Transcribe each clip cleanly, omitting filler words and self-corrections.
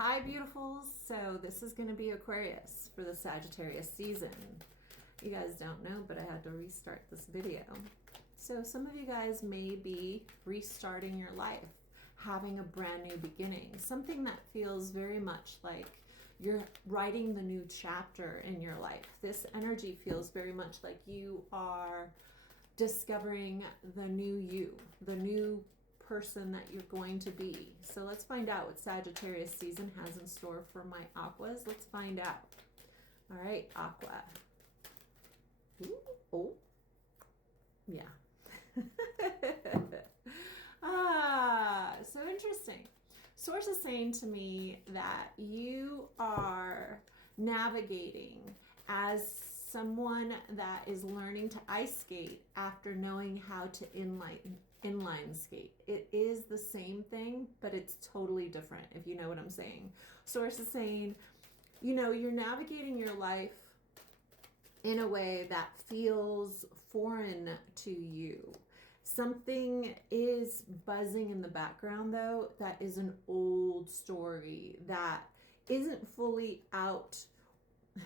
Hi, beautifuls. So this is going to be Aquarius for the Sagittarius season. You guys don't know, but I had to restart this video. So some of you guys may be restarting your life, having a brand new beginning, something that feels very much like you're writing the new chapter in your life. This energy feels very much like you are discovering the new you, the new person that you're going to be. So let's find out what Sagittarius season has in store for my aquas. Let's find out. All right, aqua. Ooh, oh, yeah. So interesting. Source is saying to me that you are navigating as someone that is learning to ice skate after knowing how to inline skate. It is the same thing, but it's totally different, if you know what I'm saying. Source is saying, you're navigating your life in a way that feels foreign to you. Something is buzzing in the background, though, that is an old story that isn't fully out.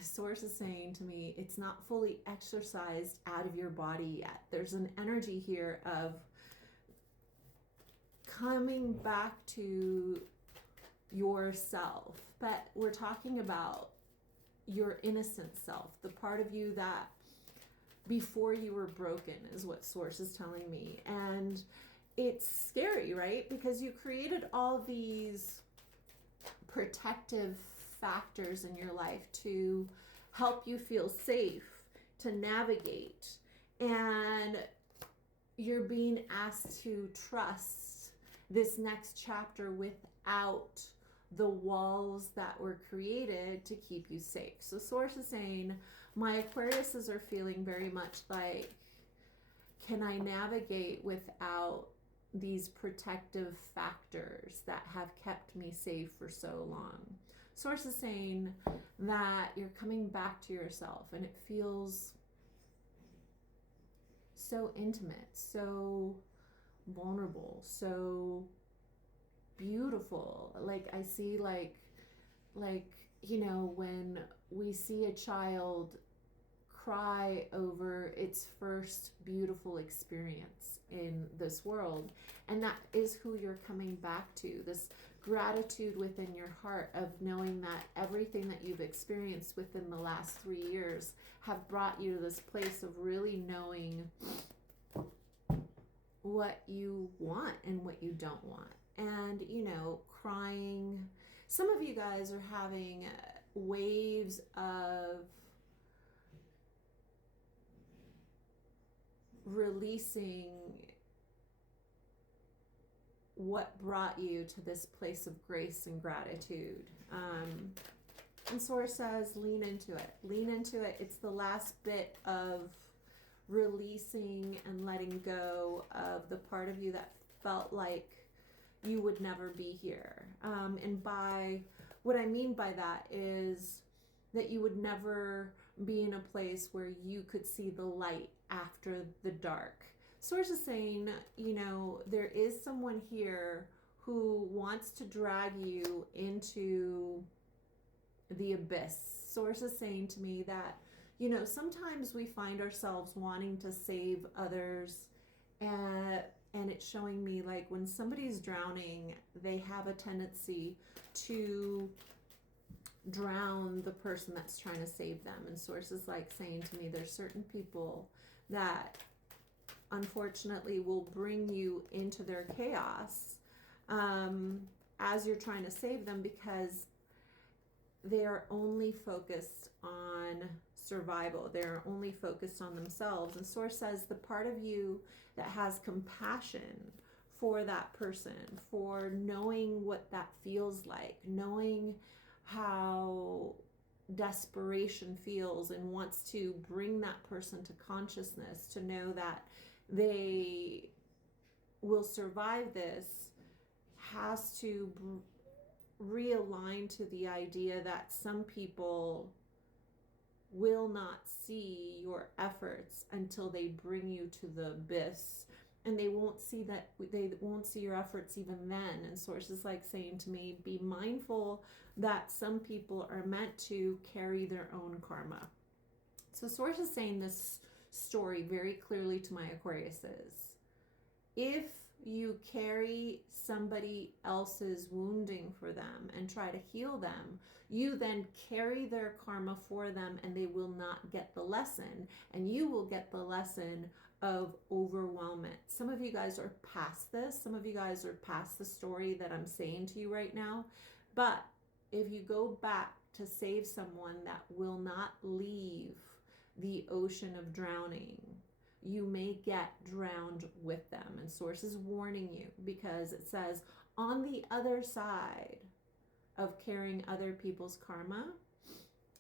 Source is saying to me, it's not fully exercised out of your body yet. There's an energy here of coming back to yourself, but we're talking about your innocent self, the part of you that before you were broken is what Source is telling me. And it's scary, right? Because you created all these protective factors in your life to help you feel safe, to navigate, and you're being asked to trust this next chapter without the walls that were created to keep you safe. So Source is saying, my Aquariuses are feeling very much like, can I navigate without these protective factors that have kept me safe for so long? Source is saying that you're coming back to yourself and it feels so intimate, so vulnerable, so beautiful. Like I see like when we see a child cry over its first beautiful experience in this world, and that is who you're coming back to, this gratitude within your heart of knowing that everything that you've experienced within the last 3 years have brought you to this place of really knowing what you want and what you don't want. And crying. Some of you guys are having waves of releasing what brought you to this place of grace and gratitude. And Source says, lean into it. Lean into it. It's the last bit of releasing and letting go of the part of you that felt like you would never be here. And by what I mean by that is that you would never be in a place where you could see the light after the dark. Source is saying, there is someone here who wants to drag you into the abyss. Source is saying to me that, sometimes we find ourselves wanting to save others, and it's showing me like when somebody's drowning, they have a tendency to drown the person that's trying to save them. And Source is like saying to me, there's certain people that unfortunately will bring you into their chaos as you're trying to save them, because they are only focused on survival. They're only focused on themselves. And Source says the part of you that has compassion for that person, for knowing what that feels like, knowing how desperation feels, and wants to bring that person to consciousness to know that they will survive this, has to realign to the idea that some people will not see your efforts until they bring you to the abyss and they won't see your efforts even then. And Source is like saying to me, be mindful that some people are meant to carry their own karma. So Source is saying this story very clearly to my Aquariuses. If you carry somebody else's wounding for them and try to heal them, you then carry their karma for them, and they will not get the lesson, and you will get the lesson of overwhelmment. Some of you guys are past this. Some of you guys are past the story that I'm saying to you right now. But if you go back to save someone that will not leave the ocean of drowning, you may get drowned with them. And Source is warning you, because it says on the other side of carrying other people's karma,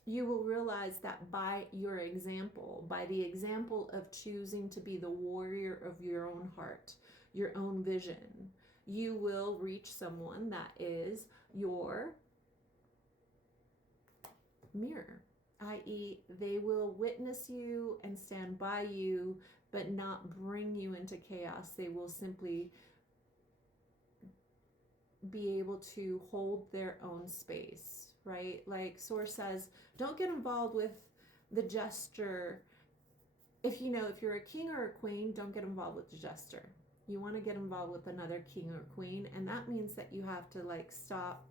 you will realize that by your example, by the example of choosing to be the warrior of your own heart, your own vision, you will reach someone that is your mirror, i.e., they will witness you and stand by you, but not bring you into chaos. They will simply be able to hold their own space, right? Like Source says, don't get involved with the jester. If you're a king or a queen, don't get involved with the jester. You want to get involved with another king or queen, and that means that you have to stop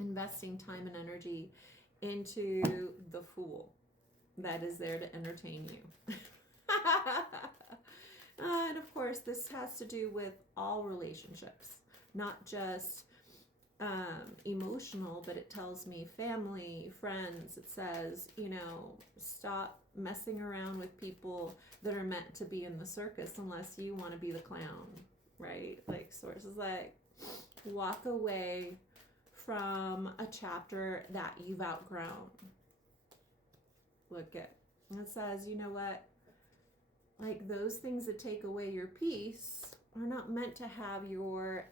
investing time and energy into the fool that is there to entertain you. And of course, this has to do with all relationships, not just emotional, but it tells me family, friends. It says, stop messing around with people that are meant to be in the circus unless you want to be the clown, right? Like Source is like, walk away from a chapter that you've outgrown. Look at it says, you know what? Like those things that take away your peace are not meant to have your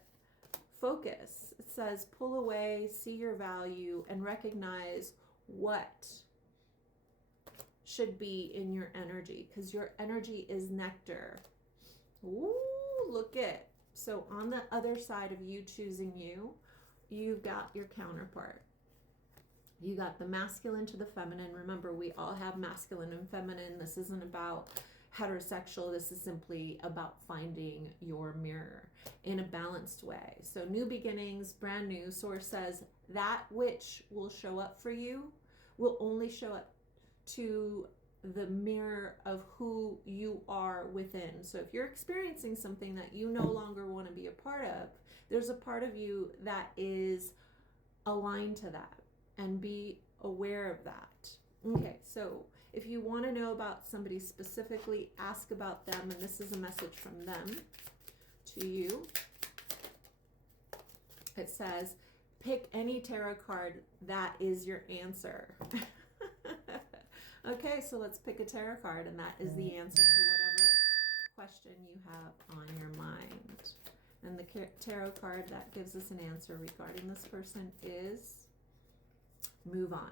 focus. It says, pull away, see your value, and recognize what should be in your energy, because your energy is nectar. Ooh, look at. So on the other side of you choosing you, you've got your counterpart. You got the masculine to the feminine. Remember, we all have masculine and feminine. This isn't about heterosexual. This is simply about finding your mirror in a balanced way. So new beginnings, brand new. Source says that which will show up for you will only show up to the mirror of who you are within. So if you're experiencing something that you no longer want to be a part of, there's a part of you that is aligned to that, and be aware of that. Okay, so if you want to know about somebody specifically, ask about them, and this is a message from them to you. It says, pick any tarot card that is your answer. Okay, so let's pick a tarot card, and that is the answer to whatever question you have on your mind. And the tarot card that gives us an answer regarding this person is move on.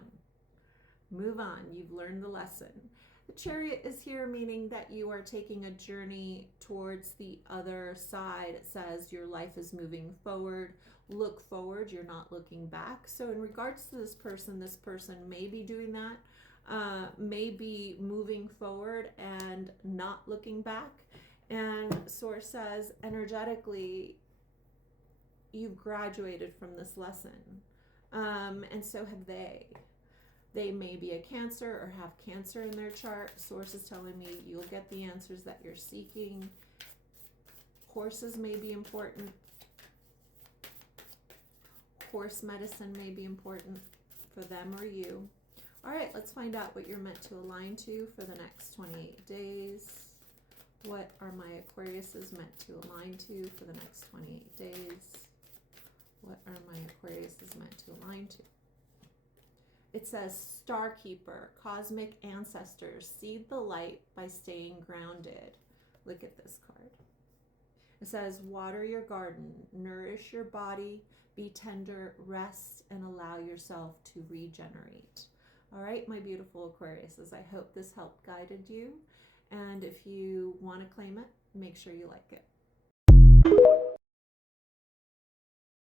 Move on. You've learned the lesson. The Chariot is here, meaning that you are taking a journey towards the other side. It says your life is moving forward. Look forward. You're not looking back. So in regards to this person may be doing that, may be moving forward and not looking back. And Source says energetically, you've graduated from this lesson. And so have they. They may be a Cancer or have Cancer in their chart. Source is telling me you'll get the answers that you're seeking. Horses may be important. Horse medicine may be important for them or you. All right, let's find out what you're meant to align to for the next 28 days. What are my Aquariuses meant to align to for the next 28 days? What are my Aquariuses meant to align to? It says, Starkeeper, cosmic ancestors, seed the light by staying grounded. Look at this card. It says, water your garden, nourish your body, be tender, rest, and allow yourself to regenerate. All right, my beautiful Aquariuses, I hope this help guided you. And if you want to claim it, Make sure you like it.